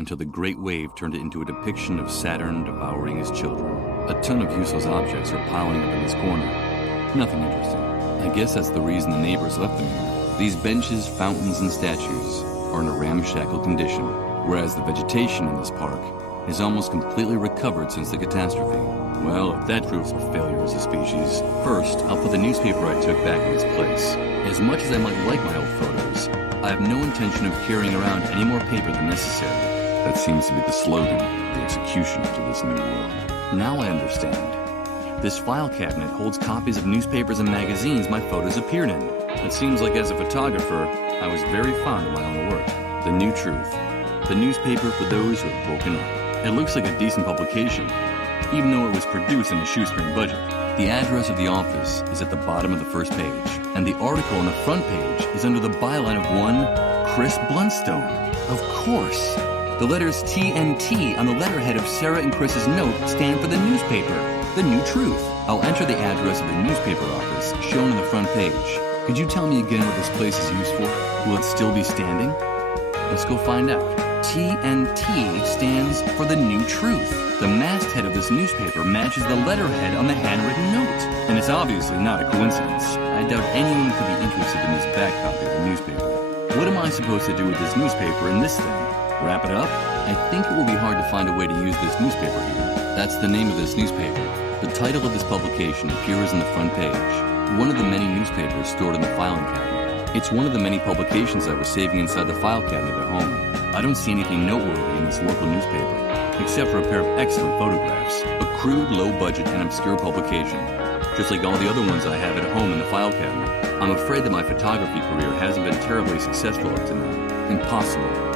until the great wave turned it into a depiction of Saturn devouring his children. A ton of useless objects are piling up in this corner. Nothing interesting. I guess that's the reason the neighbors left them here. These benches, fountains, and statues are in a ramshackle condition, whereas the vegetation in this park is almost completely recovered since the catastrophe. Well, if that proves a failure as a species, first, I'll put the newspaper I took back in its place. As much as I might like my old photos, I have no intention of carrying around any more paper than necessary. That seems to be the slogan, the executioner to this new world. Now I understand. This file cabinet holds copies of newspapers and magazines my photos appeared in. It seems like as a photographer, I was very fond of my own work. The New Truth. The newspaper for those who have woken up. It looks like a decent publication, even though it was produced on a shoestring budget. The address of the office is at the bottom of the first page, and the article on the front page is under the byline of one Chris Blunstone. Of course. The letters TNT on the letterhead of Sarah and Chris's note stand for the newspaper, The New Truth. I'll enter the address of the newspaper office shown on the front page. Could you tell me again what this place is used for? Will it still be standing? Let's go find out. TNT stands for The New Truth. The masthead of this newspaper matches the letterhead on the handwritten note. And it's obviously not a coincidence. I doubt anyone could be interested in this back copy of the newspaper. What am I supposed to do with this newspaper and this thing? Wrap it up? I think it will be hard to find a way to use this newspaper here. That's the name of this newspaper. The title of this publication appears on the front page. One of the many newspapers stored in the filing cabinet. It's one of the many publications I was saving inside the file cabinet at home. I don't see anything noteworthy in this local newspaper, except for a pair of excellent photographs. A crude, low-budget, and obscure publication, just like all the other ones I have at home in the file cabinet. I'm afraid that my photography career hasn't been terribly successful up to now. Impossible.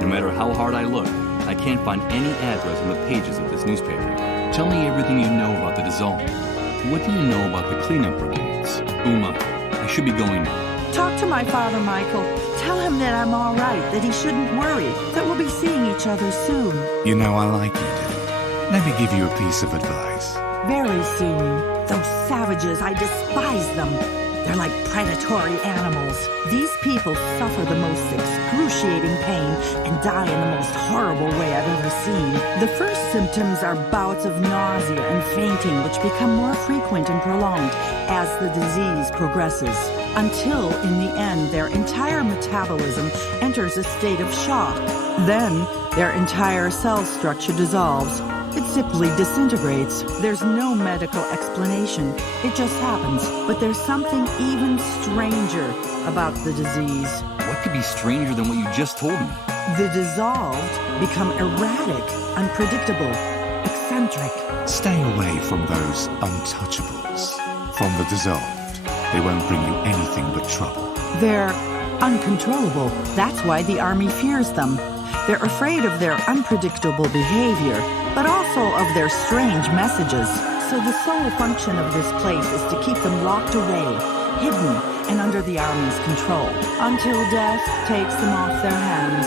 No matter how hard I look, I can't find any address on the pages of this newspaper. Tell me everything you know about the dissolve. What do you know about the cleanup brigades? Uma, I should be going now. Talk to my father, Michael. Tell him that I'm all right, that he shouldn't worry, that we'll be seeing each other soon. You know I like you, Dave. Let me give you a piece of advice. Very soon. Those savages, I despise them. They're like predatory animals. These people suffer the most excruciating pain and die in the most horrible way I've ever seen. The first symptoms are bouts of nausea and fainting, which become more frequent and prolonged as the disease progresses, until in the end their entire metabolism enters a state of shock. Then their entire cell structure dissolves. It simply disintegrates. There's no medical explanation. It just happens. But there's something even stranger about the disease. What could be stranger than what you just told me? The dissolved become erratic, unpredictable, eccentric. Stay away from those untouchables. From the dissolved, they won't bring you anything but trouble. They're uncontrollable. That's why the army fears them. They're afraid of their unpredictable behavior, but also of their strange messages. So the sole function of this place is to keep them locked away, hidden and under the army's control, until death takes them off their hands,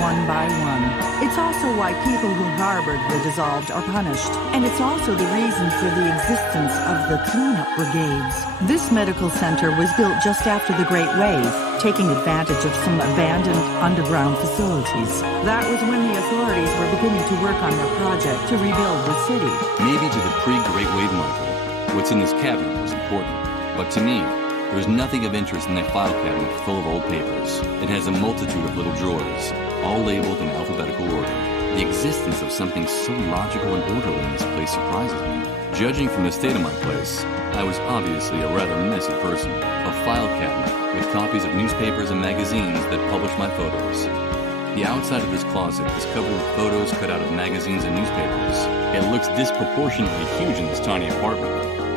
one by one. It's also why people who harbored the dissolved are punished, and it's also the reason for the existence of the cleanup brigades. This medical center was built just after the Great Wave, taking advantage of some abandoned underground facilities. That was when the authorities were beginning to work on their project to rebuild the city. Maybe to the pre-Great Wave Michael, what's in this cabinet was important. But to me, there's nothing of interest in that file cabinet full of old papers. It has a multitude of little drawers, all labeled in alphabetical order. The existence of something so logical and orderly in this place surprises me. Judging from the state of my place, I was obviously a rather messy person. A file cabinet with copies of newspapers and magazines that publish my photos. The outside of this closet is covered with photos cut out of magazines and newspapers. It looks disproportionately huge in this tiny apartment.